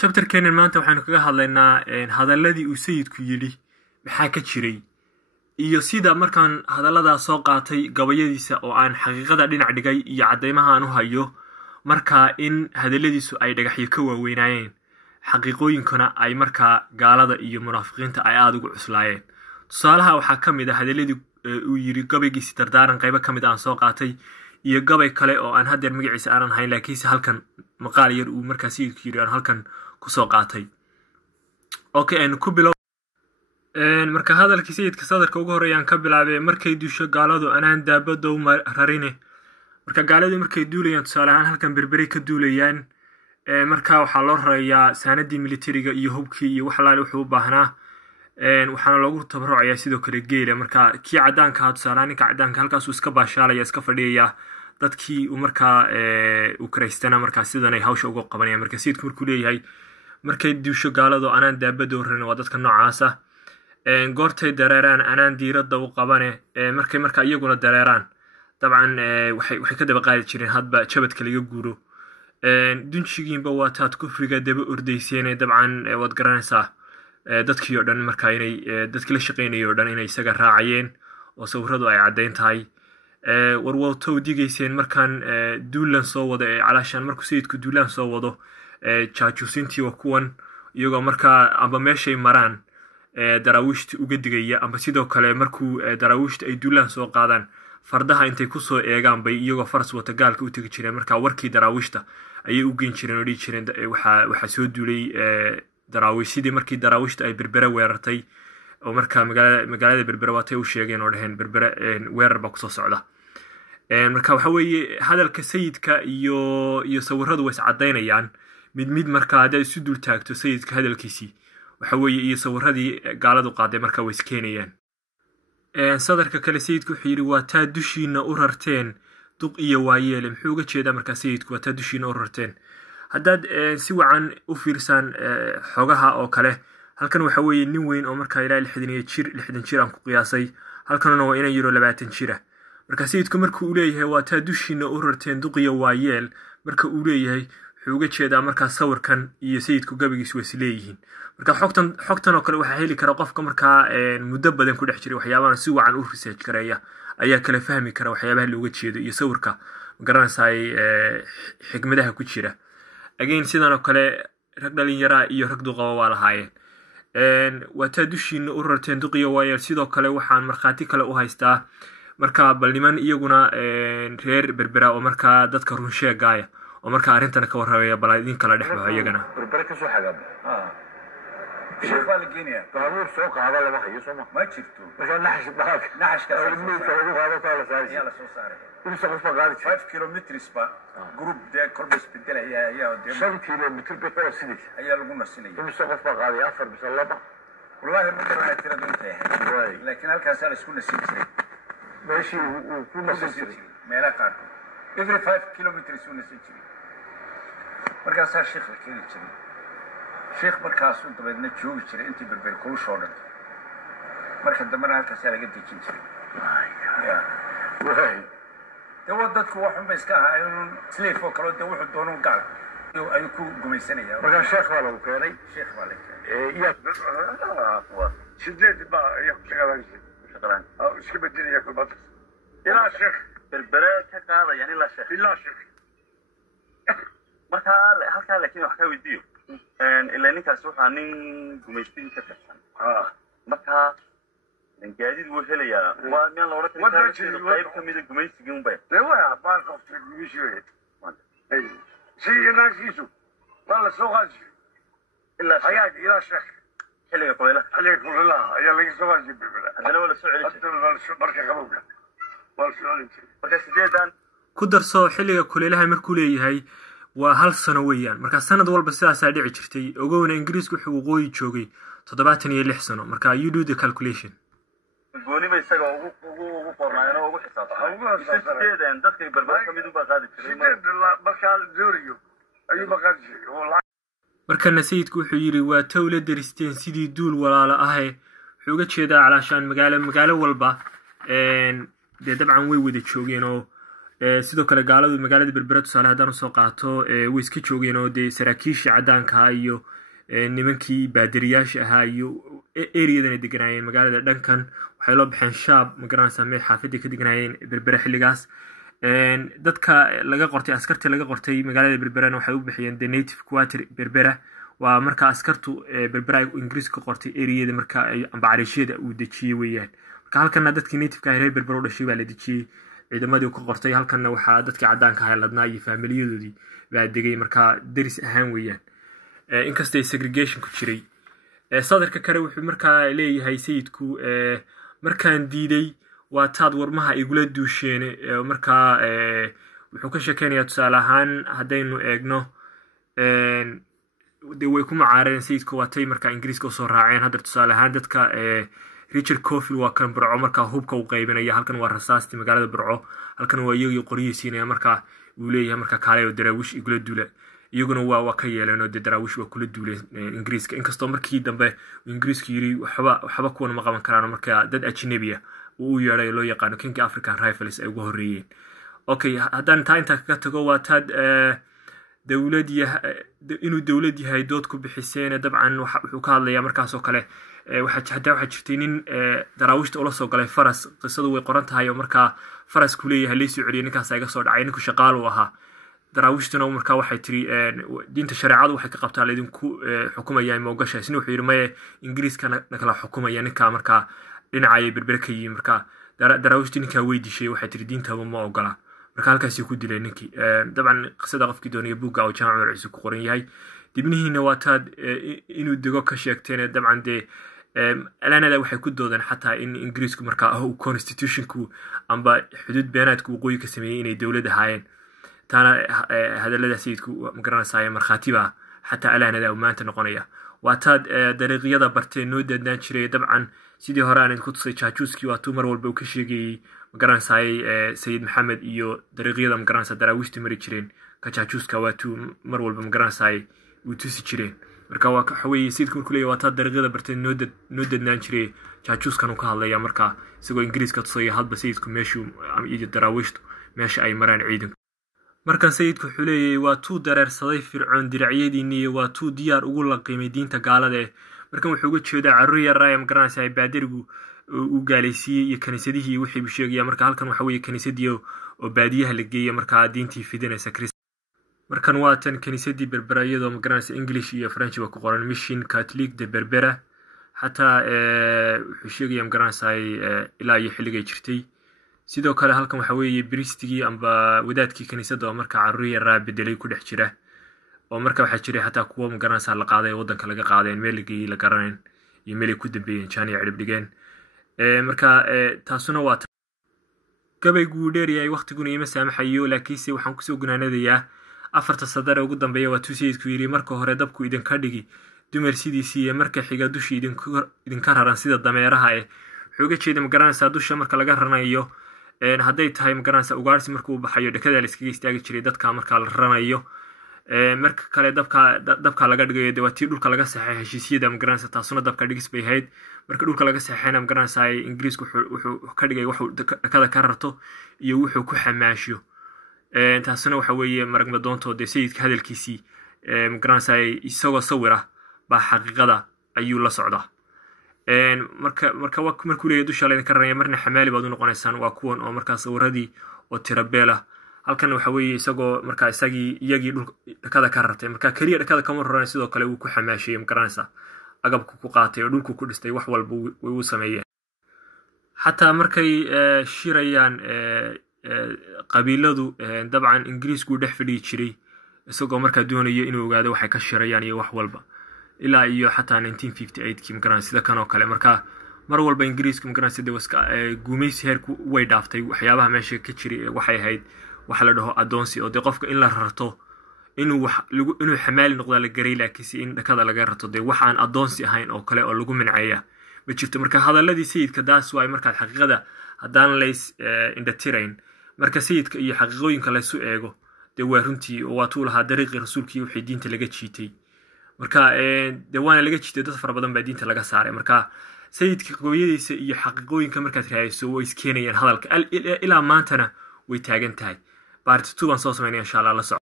chapter keenan maanta waxaanu kaga hadlaynaa hadalladii uu sayidku yidhi maxaa ka jiray iyo sida markaan hadalladaas soo qaatay gabayadiisa oo aan xaqiiqada dhinac dhigay iyo caddaymaha aan u hayo markaa in hadalladiisu ay dhagaxyo ka waaweynaayeen xaqiiqooyinkuna ay markaa gaalada iyo munaafiqiinta ay aada ugu cuslaayeen tusaalaha waxaa ka mid ah hadalladii uu yidhi gabaygiisi dardaaran qaybo ka mid aan soo qaatay iyo gabay kale oo aan haddeer magaciisa aanan hayn laakiinse halkan maqaal yar uu markaa sayidku yidhi aan halkan kusoo qaatay okay aynu ku bilow marka hadalkii sayidka sadarka ugu horreeyaan ka bilaabay markay duusho gaaladu anaan daabadow rarine marka gaaladu markay duulayaan tusaale ahaan halkan berberay ka duulayaan marka waxaa loo rarayaa saanadii militariga iyo hubkii iyo wax alaale wuxuu u baahnaa waxaana loogu tabarucayaa sidoo kale geela marka kii caddaanka ahaa tusaale ahaan ninka caddaanka halkaasuu iska baashaalaya iska fadhiyayaa dadkii uu markaa uu karaystana markaa sidan ay hawsha uga qabanayaan marka sayidku markuu leeyahay markay duusho gaaladu anaan daabadoo rarin waa dadka noocaas ah goortay dareeraan anaan diiradda u qabane markay markaa iyaguna dareeraan dabcan waxay ka daba qaadi jireen hadba jabadka laga guuro dunjigiinba waa taad kufriga daba ordayseene dabcan waad garanaysaa dadkii oo dhan markaa inay dadkii la shaqaynayay oo dhan inay isaga raacayeen oo sawiradu ay caddayn tahay warwatow digayseen markaan duulan soo wado calaashaan markuu sayidku duulaan soo wado jaajuusintii waa kuwan iyagoo markaa amba meeshay maraan daraawiishta uga digaya amba sidoo kale markuu daraawiishta ay duulaan soo qaadaan fardaha intay kusoo eegaan bay iyagoo faras wata gaalka u tegi jireen markaa warkii daraawiishta ayay u geyn jireen oo dhihi jireen waxaa soo duulay daraawiish sidii markii daraawiishta ay berbere weerartay oo markaa magaalada berbere waatay u sheegeen oo dhaheen berbere weerar baa kusoo socda marka waxa weeye hadalka sayidka iyo sawiradu way iscadaynayaan mid markaa haddaad isu dul taagto sayidka hadalkiisii waxa weeye iyo sawiradii gaaladu qaaday markaa way iskeenayaan sadarka kale sayidku wuxuu yidhi waa taa dushiina u rarteen duq iyo waayeele muxuu uga jeedaa markaa sayidku waa taa dushiina u rarteen haddaad si wacan u fiirsaan xogaha oo kale halkan waxa weeye nin weyn oo markaa ilaa 60 jir aan ku qiyaasay halkanuna waa inan yiro 20 jira marka sayidku markuu leeyahay waa taa dushiina u rarteen duq iyo waayeel marka uu leeyahay wuxuu uga jeedaa markaa sawirkan iyo sayidku gabagiisu way isleeyihiin marka xogtan oo kale waxaa heli kara qofka markaa muddo badan ku dhex jiray waxyaabahan si wacan u research gareeya ayaa kala fahmi kara waxyaabaha looga jeedo iyo sawirka magaranaysaay xigmadaha ku jira again sidan oo kale rag dhalinyaraa iyo rag duqaba waa lahaayeen waa taa dushiina u rarteen duqiyo waayeel sidoo kale waxaan markhaati kale u haystaa markaa bal niman iyaguna reer berbera oo markaa dadka runsheegaaya oo markaa arrintana ka warramaya bal idin kala dhex baxo iyagana berbere ka soo xagaaba sheekh baa la geenaya baabuur soo qaada lama hayo soo ma jirto marka naxashka lagu qaado kala saaray yaa la soo saaray inta qof qaadi 5 kilometers ba group de korbis bedelaya ayaa 5 kilometer bedelaya sidii ayaa lagu nasinaya inta qof qaadi 4 bis laba wallahi ma garanay tirada intee laakiin halkaas la isku nasin jiray meeshii uu ku nasin jiray meela qaar every 5 kilometers uu nasin jiray markaas sheekh la keenay jiray sheekh markaas uu dabeedna joogi jiray intii berber kulu soo dhantay marka dambana halkaas laga dejin jiray dawad dadku wax unba iska ahaayeen slave oo kale wuxuu doono gaal ayuu ku gumaysanaya marka sheekh waa lagu keenay sheekh waa la keenay iyo sideed ba iyo shaqadan iska bedeliya ku bad ilaa sheekh berbere ka qaadayaan ilaa sheekh marka halka laakiin wax ka weydiiyo ilaa ninkaas waxaa nin gumaystin ka tirsan marka gaadiid wuu helayaa waa meel loola tagay qayb ka mid ah gumaysiga un bay waa baal qofka gumaysiga si inaasiisu wala soo qaadi ilaa hayad ilaa sheekh xilliga qoyla ayaa laga soo qaadi berbera hadana wala soo celin marka qabowga wala soo celin marka sideedan ku darso xilliga kuleelaha markuu leeyahay waa hal sano weeyaan marka sanad walba sidaas ay dhici jirtay ogowna ingiriisku wuxuu waqooyi joogay 76 sano marka you do the calculation gooni bay isaga ugu qornaayeen oo ugu xisaabtaan dadka barbaar ka mid u qaadi jiray marka dooriyo ayuu qaadi jiray markana sayidku wuxuu yiri waa tawla daristeen sidii duul walaalo ah wuxuu uga jeedaa calaashaan magaalo walba dabcan way wada joogeen oo sidoo kale gaaladu magaalada berbera tusaale haddaan usoo qaato way iska joogeen oo dee saraakiishii caddaanka iyo nimankii baadiriyaasha ahaa iyo areadan ay deganaayeen magaalada dhankan waxay loo baxeen shaab magaranaysaa meel xaafadii ka deganaayeen berbera xilligaas dadka laga qortay askartii laga qortay magaalada berberana waxay u bixiyeen the native quarter berbera waa marka askartu berbera ingiriiska qortay areada marka amba cariishyada uu dejiyey weeyaan marka halkana dadkii nativeka reer berbera u dhashay baa la dejiyey ciidamadii ka qortay halkana waxaa dadkii caddaanka ahaa ladnaa iyo faamiliyadoodii baa degay marka daris ahaan weeyaan inkastay segregation ku jiray sadarka kale wuxuu markaa leeyahay sayidku markaan diiday waa taad warmaha igula duusheen markaa wuxuu ka sheekeynayaa tusaale ahaan haddaynu eegno de way ku macaareen sayidku waatay markaa ingiriiska usoo raaceen hadda tusaale ahaan dadka richard cofield waa kan burco markaa hubka u qaybinaya halkan waa rasaasti magaalada burco halkan waa iyagii qoryeysiinaya markaa uu leeyahay markaa kaaleyo daraawish igula duula iyaguna waa ka yeeleen oo de daraawish waa kula duuleen ingiriiska inkastoo markii dambe ingiriisku yiri waxba kuwan ma qaban karaan markaa dad ajnabiya uu u yeedhay loo yaqaano kinki african rifles ay ugu horreeyeen okay haddaan taa intaa kaga tago waa taad inuu dowlad yahay dood ku bixiseen dabcan wuxuu ka hadlayaa markaasoo kale waxaa jirtay nin daraawishta ula soo galay faras qisadu way qoran tahay oo markaa farasku leeyahay laysoo celiya ninkaas iga soo dhacay ninku shaqaal u ahaa daraawishtuna markaa waxay tiri diinta shareecadu waxay ka qabtaa laydinku xukumayaan moogasha isna wuxuu yidhi maye ingiriiska nakala xukumaya ninkaa markaa dhinacayay berbere ka yihiin markaa daraawishtii ninkaa way dishay waxay tiri diintaba ma ogola marka halkaasii ku dilay ninkii dabcan qisada qofkii doonaya buugga oo jaamac cumar ciise ku qoran yahay dibnihiina waa taad inuu dego ka sheegteen dabcan dee alanada waxay ku doodeen xataa in ingiriisku markaa uu constitutionku amba xuduud beenaadku waqooyi ka sameeyey inay dowlad ahaayeen taana hadallada sayidku magaranaysaay markhaatiba xataa alanada uu maanta noqonaya waa taad dariiqyada bartee noo daadnaan jiray dabcan sidii hore aan idinku tusay jaajuuskii waatuu mar walba uu ka sheegayey magaranaysaay sayid maxamed iyo dariiqyada magaranaysa daraawiishta mari jireen ka jaajuuska waatuu mar walba magaranaysaay uu tusi jireen marka waa waxaweye sayidku markuu leeyahy waa taad dariiqyada bartee noo dadnaan jiray jaajuuskan uu ka hadlaya markaa isagoo ingiriiska tusaya hadba sayidku meeshuu iyo daraawiishtu meesha ay maraan ciidanku markan sayidku wuxuu leeyahay waa tuu dareersaday fircoon diracyadiinii waa tuu diyaar ugu laqiimay diinta gaalada markan wuxuu uga jeedaa carruur yaraya magaranaysa baadirigu uu gaalaysiiyey iyo kaniisadihii iyo wixii buu sheegaya marka halkan waxa weeye kaniisadii oo baadiyaha la geeya markaa diintii fidinaysa markan waa tan kaniisadii berbera iyadoo magaranaysa english iyo french ba ku qoran mission catholic de berbera xataa wuxuu sheegaya magaranaysaay ilaa iyo xilligay jirtay sidoo kale halkan waxa weeye bristigii amba wadaadkii kaniisadda oo markaa carruur yaraa bedelay ku dhex jira oo marka waxaa jiray xataa kuwo magaranaysaa la qaaday waddanka laga qaadeen meel la geeyey la garanayn iyo meelay ku dambeeyeen jaaniya cirib dhigeen marka taasuna waa gabayguu dheeryahay waqtiguna ima saamaxayo laakiinse waxaan kusoo gunaanadayaa afarta sadare ugu dambeeya waa tuu sayidku yidhi marka hore dabku idinka dhigi dumar sidiisii iyo marka xiga dushii idinka raran sida dameeraha wuxuu uga jeeda magaranaysaa dusha marka laga ranayo hadday tahay magaranaysa ugaarsi markuu baxayo dhekada la iskaga istaagi jiray dadka markaa la ranayo marka kale dabka laga dhigayo de waa tii dhulka laga saxay heshiisyada magaranaysa taasuna dabka dhigis bay ahayd marka dhulka laga saxayna magaranaysa ingiriisku wuxuu ka dhigay waxuu dhakada ka rarto iyo wuxuu ku xamaashiyo taasuna waxa weeye maragma doonto dee sayidka hadalkiisii magaranaysa isagoo sawira baa xaqiiqada ayuu la socdaa markuu leeyahy dusha laydinka ranaya marna xamaali baad u noqonaysaan waa kuwan oo markaa sawiradii oo tirabeela halkan waxa weeye isagoo markaa iyagii dhakada ka rartay marka keliya dhakada kama raran sidoo kale wuu ku xamaashiyey magaranaysa agabku ku qaatay oo dhulku ku dhistay wax walba way u sameeyeen xataa markay shirayaan qabiiladu dabcan ingiriisku dhex fadhiyi jiray isagoo markaa doonayo inuu ogaado waxay ka shirayaan iyo wax walba ilaa iyo xataa 1958kii magaranaysa sida kan oo kale marka mar walba ingiriisku magaranaysa de guumaysi heerku way dhaaftay waxyaabaha meesha ka jiray waxay ahayd waxa la dhaho adoonsi oo dee qofka in la rarto inuu xamaali noqdaa la garay laakiinse in dhakada laga rarto dee wax aan adoonsi ahayn oo kale oo lagu minceeya ma jirto marka hadalladii sayidka daas waay markaad xaqiiqada haddaan lays indhatirayn marka sayidka iyo xaqiiqooyinka laysu eego dee waa runtii oo waatuu lahaa dariiqii rasuulkii wixii diinta laga jiitay marka dee waana laga jiitay dad fara badan baa diinta laga saaray marka sayidka gooyadiisa iyo xaqiiqooyinka markaad raayso way iskeenayaan hadalka ilaa maantana way taagan tahay part 2 baan soo sameynaya insha allah la soco